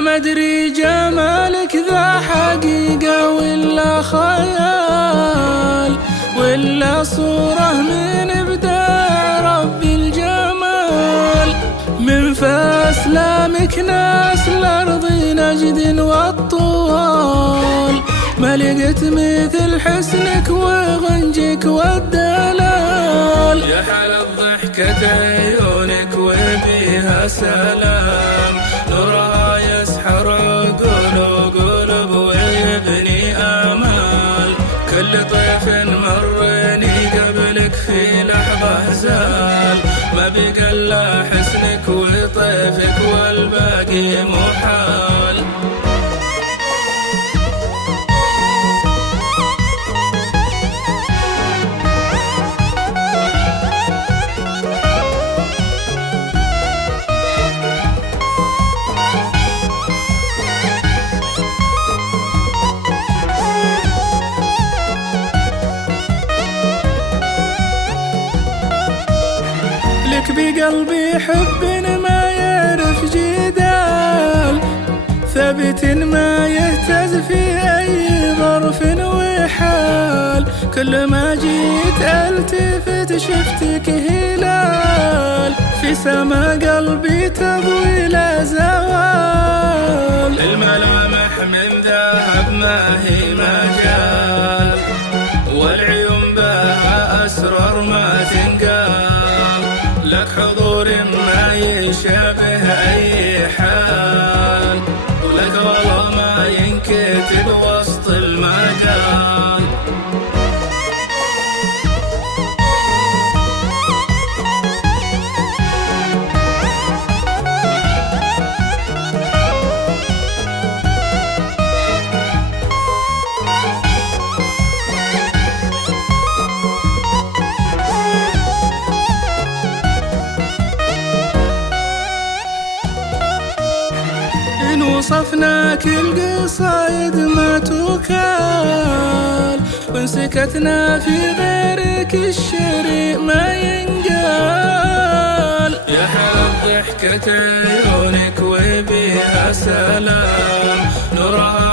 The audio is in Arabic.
ما مدري جمالك ذا حقيقة ولا خيال، ولا صورة من إبداع رب الجمال. من فأسلامك ناس الأرض نجد والطوال، ما لقيت مثل حسنك وغنجك والدلال. يا حلا ضحكة عيونك وبيها سلام، نورها يسحر عقول وقلوب ويبني آمال. كل طيف مرني قبلك في لحظة زال، ما بقى إلا حسنك وطيفك والباقي محال. لك بقلبي حب ما يعرف جدال، ثابت ما يهتز في أي ظرف وحال. كل ما جيت التفت شفتك هلال، في سما قلبي تضوي لا زوال. الملامح من ذهب ما هي مجال، والعيون بها أسرار ما تنقال. لك حضور ما يشابه أي حال، ولك والله ما ينكتب وسط المجال. إن وصفناك القصايد ما تكال، وإن سكتنا في غيرك الشريء ما ينقال. يا حلا ضحكة عيونك وبيها سلام، نورها